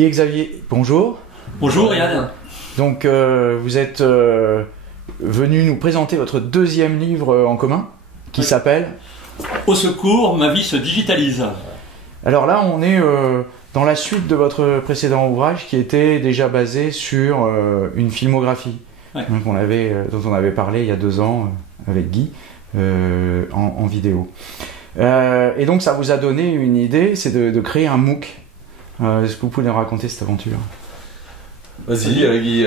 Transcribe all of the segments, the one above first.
Guy-Xavier, bonjour. Bonjour Yann. Donc vous êtes venu nous présenter votre deuxième livre en commun qui s'appelle Au secours, ma vie se digitalise. Alors là on est dans la suite de votre précédent ouvrage qui était déjà basé sur une filmographie donc dont on avait parlé il y a 2 ans avec Guy en vidéo. Et donc ça vous a donné une idée, c'est de créer un MOOC. Est-ce que vous pouvez nous raconter cette aventure? Vas-y, Guy.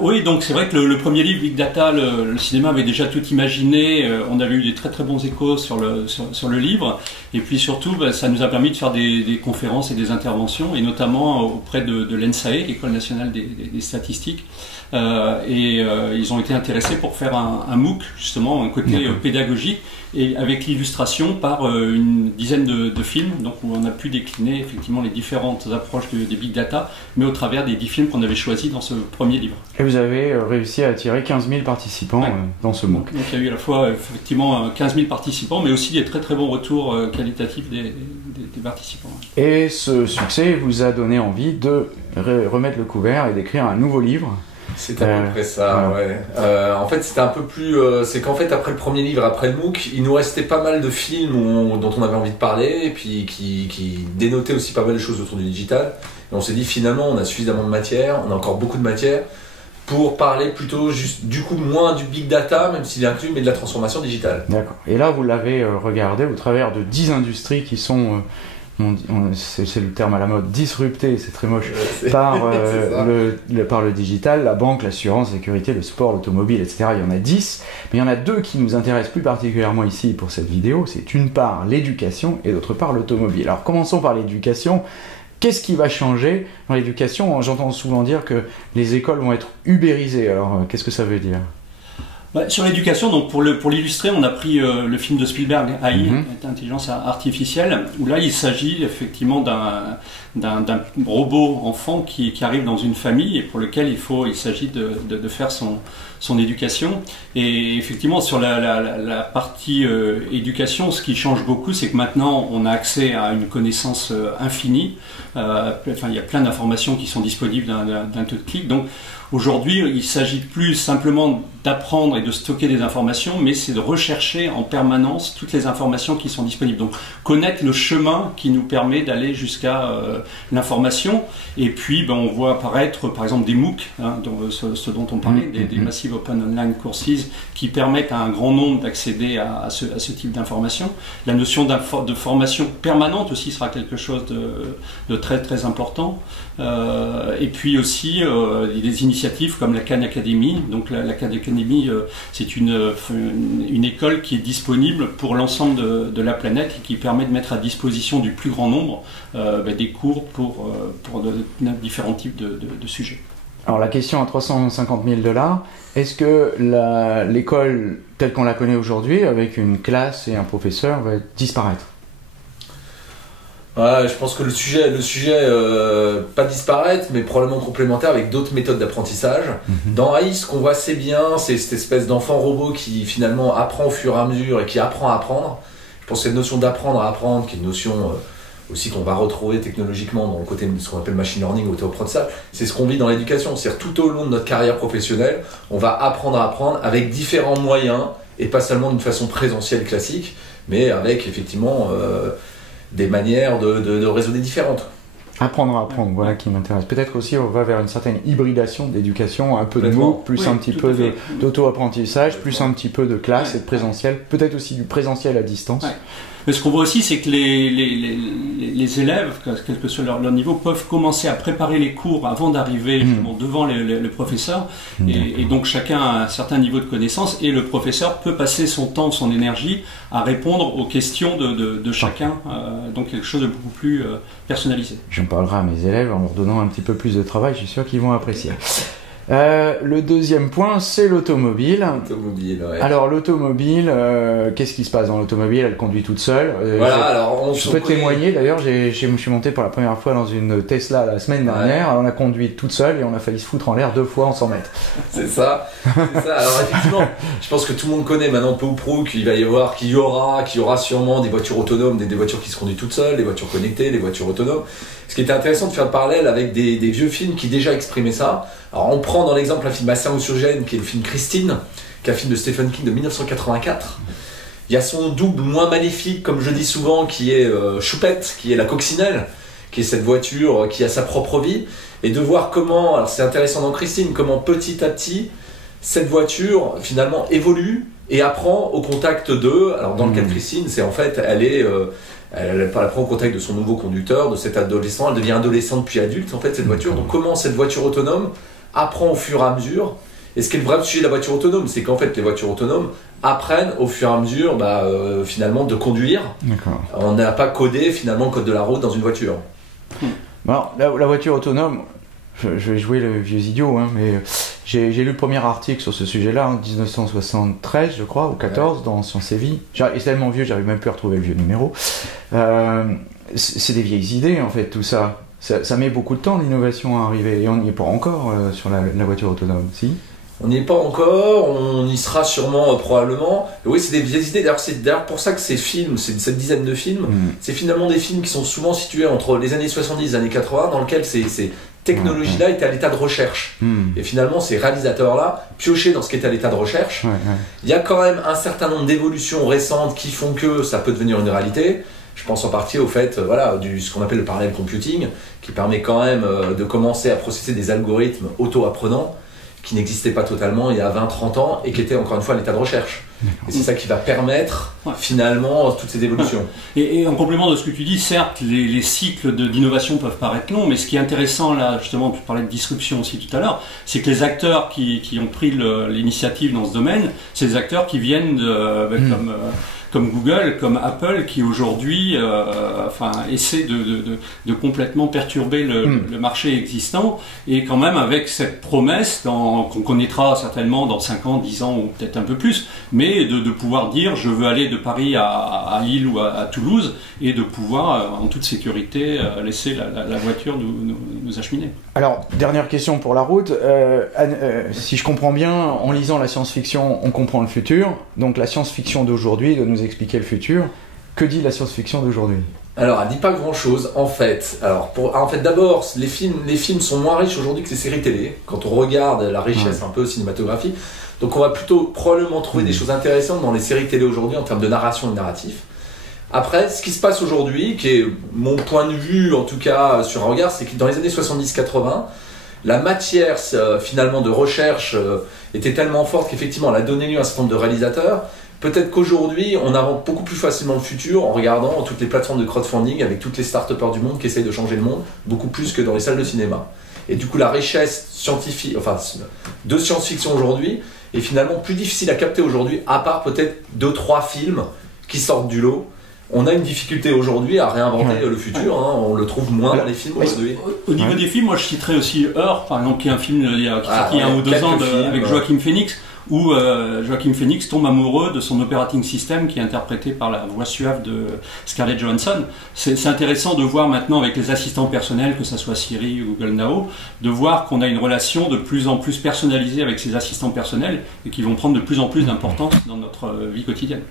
Oui, donc c'est vrai que le premier livre, Big Data, le cinéma avait déjà tout imaginé. On avait eu des très très bons échos sur le livre. Et puis surtout, ça nous a permis de faire des conférences et des interventions, et notamment auprès de l'ENSAE, l'École nationale des statistiques. Ils ont été intéressés pour faire un MOOC, justement, un côté pédagogique, et avec l'illustration par une dizaine de films, donc où on a pu décliner effectivement les différentes approches des Big Data, mais au travers des 10 films qu'on avait choisis dans ce premier livre. Et vous avez réussi à attirer 15 000 participants dans ce MOOC. Donc il y a eu à la fois effectivement 15 000 participants, mais aussi des très très bons retours qualitatifs des participants. Et ce succès vous a donné envie de remettre le couvert et d'écrire un nouveau livre. C'est à peu près ça, ouais. En fait, c'était un peu plus... c'est qu'en fait, après le premier livre, après le MOOC, il nous restait pas mal de films dont on avait envie de parler, et puis qui dénotaient aussi pas mal de choses autour du digital. Et on s'est dit, finalement, on a suffisamment de matière, on a encore beaucoup de matière, pour parler plutôt, juste, du coup, moins du big data, même s'il est inclus, mais de la transformation digitale. D'accord. Et là, vous l'avez regardé au travers de 10 industries qui sont... c'est le terme à la mode, disrupté, c'est très moche, par le digital, la banque, l'assurance, la sécurité, le sport, l'automobile, etc. Il y en a 10, mais il y en a 2 qui nous intéressent plus particulièrement ici pour cette vidéo. C'est d'une part l'éducation et d'autre part l'automobile. Alors commençons par l'éducation. Qu'est-ce qui va changer dans l'éducation? J'entends souvent dire que les écoles vont être ubérisées. Alors qu'est-ce que ça veut dire? Sur l'éducation, donc pour l'illustrer, on a pris le film de Spielberg, AI, Intelligence artificielle, où là il s'agit effectivement d'un robot enfant qui arrive dans une famille et pour lequel il s'agit de faire son éducation. Et effectivement, sur la partie éducation, ce qui change beaucoup, c'est que maintenant on a accès à une connaissance infinie. Il y a plein d'informations qui sont disponibles d'un tout clic. Donc aujourd'hui, il s'agit plus simplement d'apprendre et de stocker des informations, mais c'est de rechercher en permanence toutes les informations qui sont disponibles. Donc connaître le chemin qui nous permet d'aller jusqu'à l'information. Et puis on voit apparaître par exemple des MOOC, ce dont on parlait, des Massive Open Online Courses, qui permettent à un grand nombre d'accéder à ce type d'informations. La notion de formation permanente aussi sera quelque chose de très très important. Et puis aussi des initiatives comme la Khan Academy. Donc la Khan Academy, c'est une école qui est disponible pour l'ensemble de la planète et qui permet de mettre à disposition du plus grand nombre des cours pour différents types de sujets. Alors la question à 350 000 $, est-ce que l'école telle qu'on la connaît aujourd'hui, avec une classe et un professeur, va disparaître? Ouais, je pense que le sujet pas disparaître, mais probablement complémentaire avec d'autres méthodes d'apprentissage. Dans AI, ce qu'on voit assez bien, c'est cette espèce d'enfant robot qui finalement apprend au fur et à mesure et qui apprend à apprendre. Je pense que cette notion d'apprendre à apprendre, qui est une notion aussi qu'on va retrouver technologiquement dans le côté de ce qu'on appelle machine learning, auto-apprentissage, c'est ce qu'on vit dans l'éducation. C'est-à-dire tout au long de notre carrière professionnelle, on va apprendre à apprendre avec différents moyens, et pas seulement d'une façon présentielle classique, mais avec effectivement... des manières de raisonner différentes. Apprendre à apprendre, voilà qui m'intéresse. Peut-être aussi on va vers une certaine hybridation d'éducation, un peu de mots, plus un petit peu d'auto-apprentissage, plus un petit peu de classe et de présentiel, peut-être aussi du présentiel à distance. Mais ce qu'on voit aussi, c'est que les élèves, quel que soit leur niveau, peuvent commencer à préparer les cours avant d'arriver devant le professeur. Et donc chacun a un certain niveau de connaissance et le professeur peut passer son temps, son énergie à répondre aux questions de chacun. Donc quelque chose de beaucoup plus personnalisé. J'en parlerai à mes élèves en leur donnant un petit peu plus de travail, je suis sûr qu'ils vont apprécier. Le deuxième point, c'est l'automobile. L'automobile, ouais. Alors l'automobile, qu'est-ce qui se passe dans l'automobile? Elle conduit toute seule. Voilà, alors je peux témoigner d'ailleurs, je suis monté pour la première fois dans une Tesla la semaine dernière, on a conduit toute seule et on a failli se foutre en l'air 2 fois en 100 mètres. C'est ça. Alors effectivement, je pense que tout le monde connaît maintenant peu ou prou qu'il y aura sûrement des voitures autonomes, des voitures qui se conduisent toutes seules, des voitures connectées, des voitures autonomes. Ce qui était intéressant de faire le parallèle avec des vieux films qui déjà exprimaient ça. Alors on prend dans l'exemple un film assez anxiogène qui est le film Christine, qui est un film de Stephen King de 1984. Il y a son double moins maléfique, comme je dis souvent, qui est Choupette, qui est la coccinelle, qui est cette voiture qui a sa propre vie. Et de voir comment, alors c'est intéressant dans Christine, comment petit à petit, cette voiture finalement évolue et apprend au contact d'eux. Alors dans le cas de Christine, c'est en fait, elle prend contact de son nouveau conducteur, de cet adolescent, elle devient adolescente puis adulte en fait cette voiture. Donc comment cette voiture autonome apprend au fur et à mesure. Et ce qui est le vrai sujet de la voiture autonome, c'est qu'en fait les voitures autonomes apprennent au fur et à mesure finalement de conduire. D'accord. On n'a pas codé finalement le code de la route dans une voiture. Alors, la voiture autonome, je vais jouer le vieux idiot, hein, mais j'ai lu le premier article sur ce sujet-là en 1973, je crois, ou 14, dans Science et Vie. C'est tellement vieux, j'arrive même plus à retrouver le vieux numéro. C'est des vieilles idées, en fait, tout ça. Ça met beaucoup de temps, l'innovation, à arriver, et on n'y est pas encore sur la voiture autonome, si? On n'y est pas encore, on y sera sûrement probablement. Et oui, c'est des vieilles idées. D'ailleurs, c'est pour ça que ces films, cette dizaine de films, c'est finalement des films qui sont souvent situés entre les années 70 et les années 80, dans lesquels ces technologies-là étaient à l'état de recherche. Et finalement, ces réalisateurs-là, piochés dans ce qui était à l'état de recherche, il y a quand même un certain nombre d'évolutions récentes qui font que ça peut devenir une réalité. Je pense en partie au fait ce qu'on appelle le parallel computing, qui permet quand même de commencer à processer des algorithmes auto-apprenants qui n'existaient pas totalement il y a 20-30 ans et qui étaient encore une fois à l'état de recherche. Et c'est ça qui va permettre finalement toutes ces évolutions. Et en complément de ce que tu dis, certes, les cycles d'innovation peuvent paraître longs, mais ce qui est intéressant là, justement, tu parlais de disruption aussi tout à l'heure, c'est que les acteurs qui ont pris l'initiative dans ce domaine, c'est des acteurs qui viennent comme Google, comme Apple, qui aujourd'hui essaient de complètement perturber le marché existant, et quand même avec cette promesse qu'on connaîtra certainement dans 5 ans, 10 ans ou peut-être un peu plus, mais de pouvoir dire je veux aller de Paris à Lille ou à Toulouse, et de pouvoir en toute sécurité laisser la voiture nous acheminer. Alors, dernière question pour la route. Si je comprends bien, en lisant la science-fiction, on comprend le futur. Donc la science-fiction d'aujourd'hui doit nous expliquer le futur. Que dit la science-fiction d'aujourd'hui? Alors, elle dit pas grand-chose, en fait. D'abord, les films sont moins riches aujourd'hui que les séries télé, quand on regarde la richesse un peu cinématographique. Donc on va plutôt probablement trouver des choses intéressantes dans les séries télé aujourd'hui en termes de narration et de narratif. Après, ce qui se passe aujourd'hui, qui est mon point de vue en tout cas sur un regard, c'est que dans les années 70-80, la matière finalement de recherche était tellement forte qu'effectivement elle a donné lieu à un certain nombre de réalisateurs. Peut-être qu'aujourd'hui, on invente beaucoup plus facilement le futur en regardant toutes les plateformes de crowdfunding avec toutes les start-upers du monde qui essayent de changer le monde, beaucoup plus que dans les salles de cinéma. Et du coup, la richesse scientifique, de science-fiction aujourd'hui est finalement plus difficile à capter aujourd'hui, à part peut-être 2-3 films qui sortent du lot. On a une difficulté aujourd'hui à réinventer le futur, on le trouve moins dans les films aujourd'hui. Au niveau des films, moi je citerais aussi Her, par exemple, qui est un film qui est sorti il y a 1 ou 2 ans avec Joaquin Phoenix, où Joaquin Phoenix tombe amoureux de son operating system qui est interprété par la voix suave de Scarlett Johansson. C'est intéressant de voir maintenant avec les assistants personnels, que ce soit Siri ou Google Now, de voir qu'on a une relation de plus en plus personnalisée avec ces assistants personnels et qui vont prendre de plus en plus d'importance dans notre vie quotidienne.